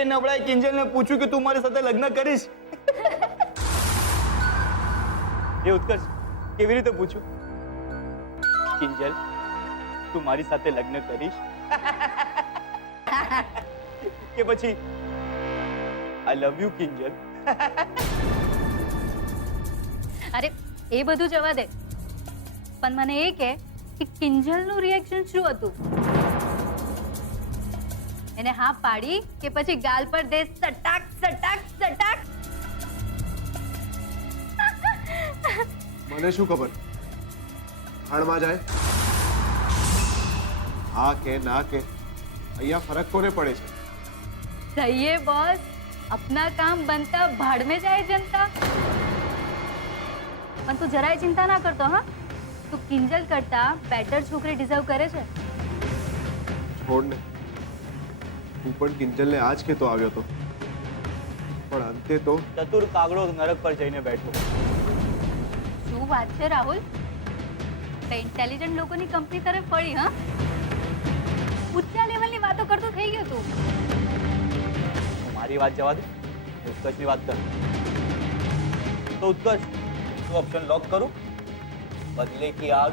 એ નબળાઈ કિંજલને પૂછ્યું કે તું મારી સાથે લગ્ન કરીશ? એ ઉત્કર્ષ કેવી રીતે પૂછ્યું? કિંજલ, તું મારી સાથે લગ્ન કરીશ? કે પછી આઈ લવ યુ કિંજલ? અરે એ બધું જવા દે, પણ મને એ કે કિંજલનું રિએક્શન શું હતું? એને હા પાડી કે પછી ગાલ પર દે સટાક સટાક સટાક? મને શું ખબર, ખાણમાં જાય હા કે ના કે, અહીંયા ફરક કોને પડે છે? सही है बॉस, अपना काम बनता भाड़ में जाए जनता। પણ તું જરાય ચિંતા ના કરતો હા, તું કિંજલ કરતા બેટર છોકરી ડિઝર્વ કરે છે. છોડ ને, હું પણ કિંજલને આજ કહેતો આવ્યો હતો, પણ અંતે તો ચતુર કાગડો નરક પર જઈને બેઠો. શું વાત છે રાહુલ? તે ઇન્ટેલિજન્ટ લોકોની કંપની તરફ પડી હા? ઊંચા લેવલની વાતો કરતો થઈ ગયો તું. મારી વાત જવા દે, ઉત્કર્ષની વાત કર. તો ઉત્કર્ષ, તું ઓપ્શન લॉक કરું? બદલે કી આગ.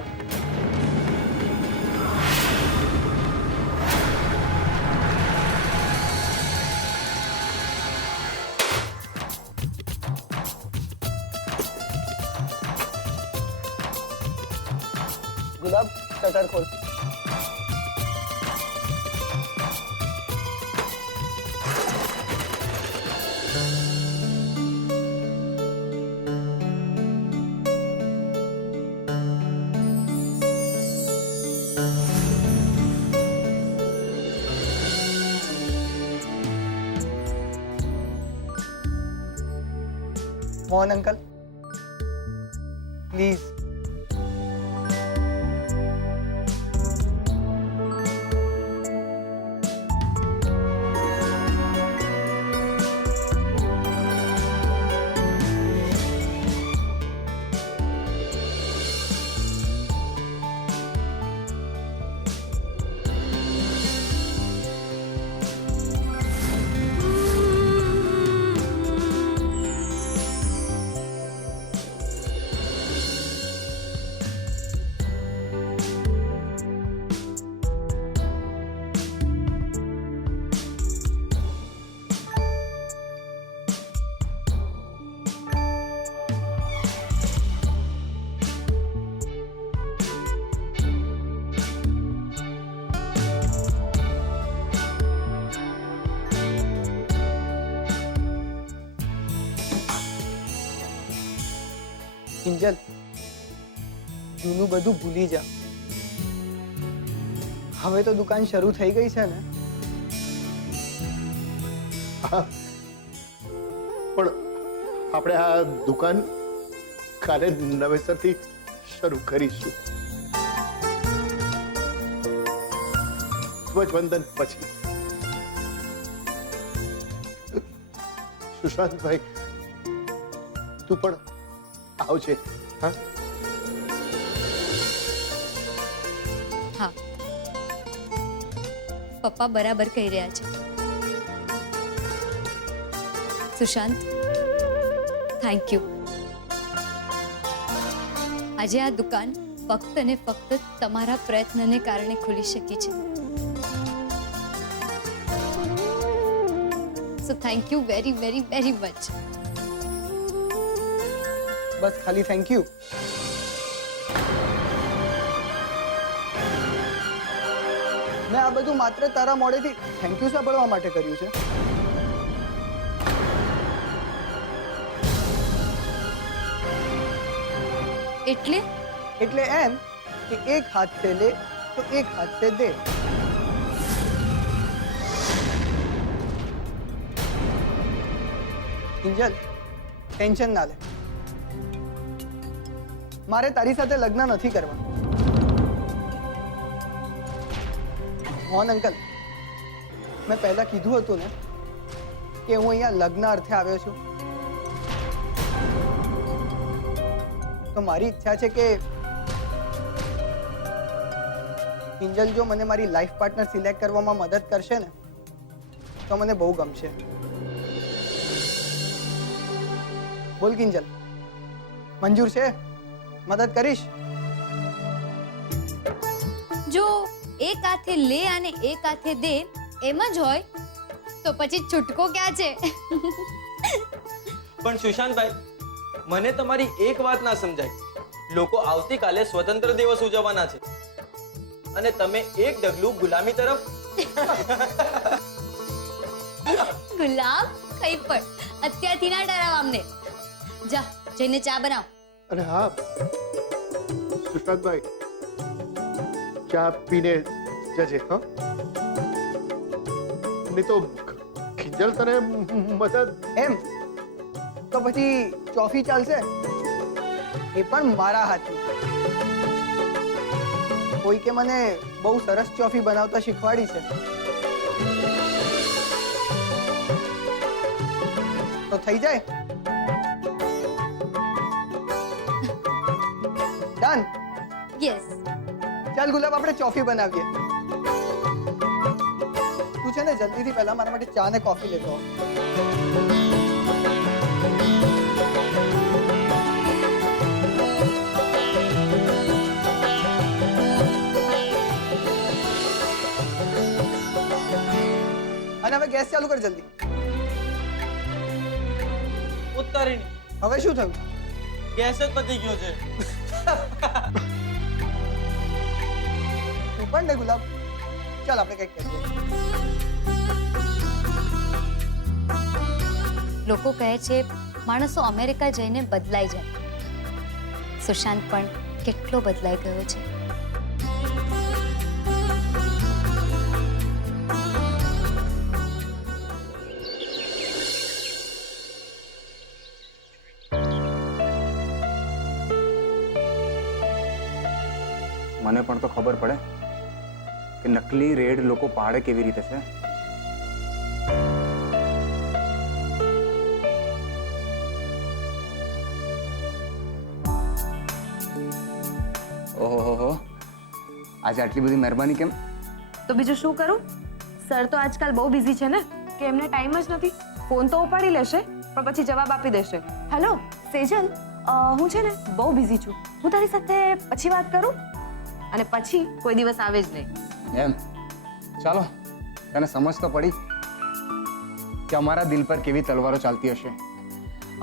ગુલાબ, શટર ખોલ. Mohan uncle please. કિંજલ, જૂનું બધું ભૂલી જા. હવે તો દુકાન શરૂ થઈ ગઈ છે ને. હા, પણ આપણે આ દુકાન કાલે નવેસરથી શરૂ કરીશું, ધ્વજવંદન પછી. સુશાંતભાઈ, તું પણ આવજે. હા, હા, પપ્પા બરાબર કહી રહ્યા છે. Sushant, thank you. આજે આ દુકાન ફક્ત અને ફક્ત તમારા પ્રયત્નને કારણે ખુલી શકી છે. So thank you very very very much. બસ ખાલી થેન્ક યુ? મેં આ બધું માત્ર તારા મોડેથી થેન્ક યુ સાંભળવા માટે કર્યું છે. એટલે એમ કે એક હાથ से ले तो एक हाथ से दे. કિંજલ, ટેન્શન ના લે. મારે તારી સાથે લગ્ન નથી કરવા. મોહન અંકલ, મેં પહેલા કીધું હતું ને કે હું અહીંયા લગ્ન અર્થે આવ્યો છું. તો મારી ઈચ્છા છે કે કિંજલ જો મને મારી લાઈફ પાર્ટનર સિલેક્ટ કરવામાં મદદ કરશે ને તો મને બહુ ગમશે. બોલ કિંજલ, મંજૂર છે? મદદ કરીશ? જો એક હાથે લે અને એક હાથે દે એમ જ હોય તો પછી છૂટકો ક્યાં છે? પણ સુશાંતભાઈ, મને તમારી એક વાત ના સમજાય. લોકો આવતીકાલે સ્વતંત્ર દિવસ ઉજવવાના છે અને તમે એક ડગલું ગુલામી તરફ. ગુલામ કઈ પણ અત્યારથી ના ડરાવ અમને. જા જઈને ચા બનાવ. અને હા સુશાંતભાઈ, ચા પીને જજે. હા, નહીં તો કિંજલ તને મદદ. એમ તો પછી ચોફી ચાલશે, એ પણ મારા હાથની. કોઈ કે મને બહુ સરસ ચોફી બનાવતા શીખવાડી છે. તો થઈ જાય. ડન. યસ. ચાલ ગુલાબ, આપણે ચોફી બનાવીએ. તું છે ને જલ્દીથી પહેલા મારા માટે ચા ને કોફી લેતો આવ. અને હવે ગેસ ચાલુ કર જલ્દી. ઉતારીની હવે શું થયું? ગેસ જ પતી ગયો છે. તું પણ ને ગુલાબ, ચાલ આપણે કંઈક કરીએ. લોકો કહે છે માણસો અમેરિકા જઈને બદલાઈ જાય. સુશાંત પણ કેટલો બદલાઈ ગયો છે. મને પણ તો ખબર પડે કે નકલી રેડ લોકો પાડે કેવી રીતે છે. ઓહો, આજે આટલી બધી મહેરબાની કેમ? તો બીજું શું કરું? સર તો આજકાલ બહુ બિઝી છે ને કે એમને ટાઈમ જ નથી. ફોન તો ઉપાડી લેશે પણ પછી જવાબ આપી દેશે. હેલો સેજલ, હું છે ને બહુ બિઝી છું, હું તારી સાથે પછી વાત કરું. અને પછી કોઈ દિવસ આવે જ નહીં. એમ ચાલો, તને સમજ તો પડી કે અમારા દિલ પર કેવી તલવારો ચાલતી હશે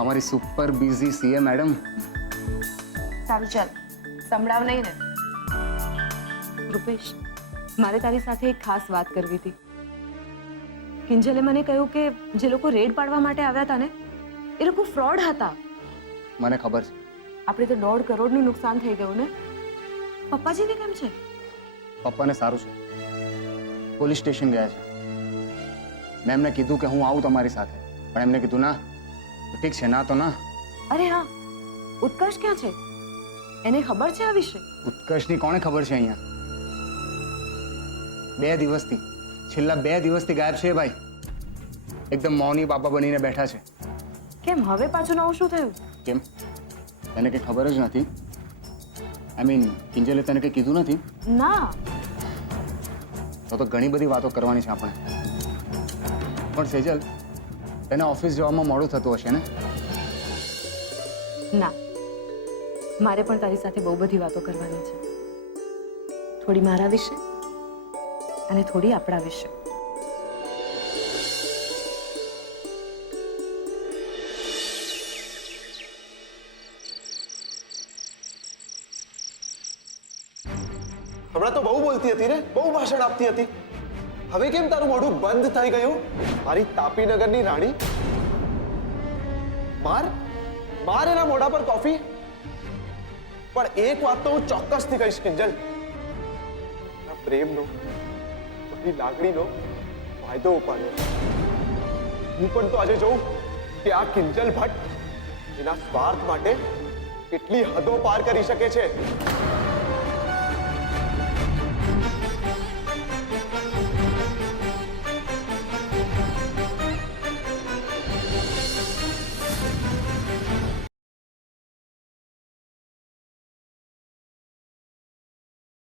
અમારી સુપર બિઝી સીએ મેડમ. સારું ચાલ, સંભળાવ નહીં ને. રૂપેશ, મારે તારી સાથે એક ખાસ વાત કરવી હતી. કિંજલે મને કહ્યું કે જે લોકો રેડ પાડવા માટે આવ્યા હતા ને એ લોકો ફ્રોડ હતા. મને ખબર છે. આપણે તો 1.5 કરોડનું નુકસાન થઈ ગયું ને. પપ્પાજીને કેમ છે? પપ્પાને સારું છે, પોલીસ સ્ટેશન ગયા છે. મેં એમને કીધું કે હું આવું તમારી સાથે, પણ એમને કીધું ના. ઠીક છે, ના તો ના. અરે હા, ઉત્કર્ષ ક્યાં છે? એને ખબર છે આ વિશે? ઉત્કર્ષની કોને ખબર છે? અહીંયા 2 દિવસથી, છેલ્લા 2 દિવસથી ગાયબ છે ભાઈ. એકદમ મૌની બાબા બનીને બેઠા છે. કેમ, હવે પાછું નવું શું થયું? કેમ, તને કંઈ ખબર જ નથી? આઈ મીન કિંજલે તને કંઈ કીધું નથી? ના. તો ઘણી બધી વાતો કરવાની છે આપણે. પણ સેજલ, તને ઓફિસ જવામાં મોડું થતું હશે ને? ના, મારે પણ તારી સાથે બહુ બધી વાતો કરવાની છે. થોડી મારા વિશે અને થોડી આપણા વિશે. હમણાં તો બહુ બોલતી હતી ને, બહુ ભાષણ આપતી હતી. હવે કેમ તારું મોઢું બંધ થઈ ગયું? મારી તાપીનગરની રાણી. માર માર એના મોઢા પર કોફી. પણ એક વાત તો હું ચોક્કસથી કહીશ કિંજલ, મારા પ્રેમનો, મારી લાગણીનો ફાયદો ઉપાડ્યો. હું પણ તો આજે જોઉં કે આ કિંજલ ભટ્ટ એના સ્વાર્થ માટે કેટલી હદો પાર કરી શકે છે.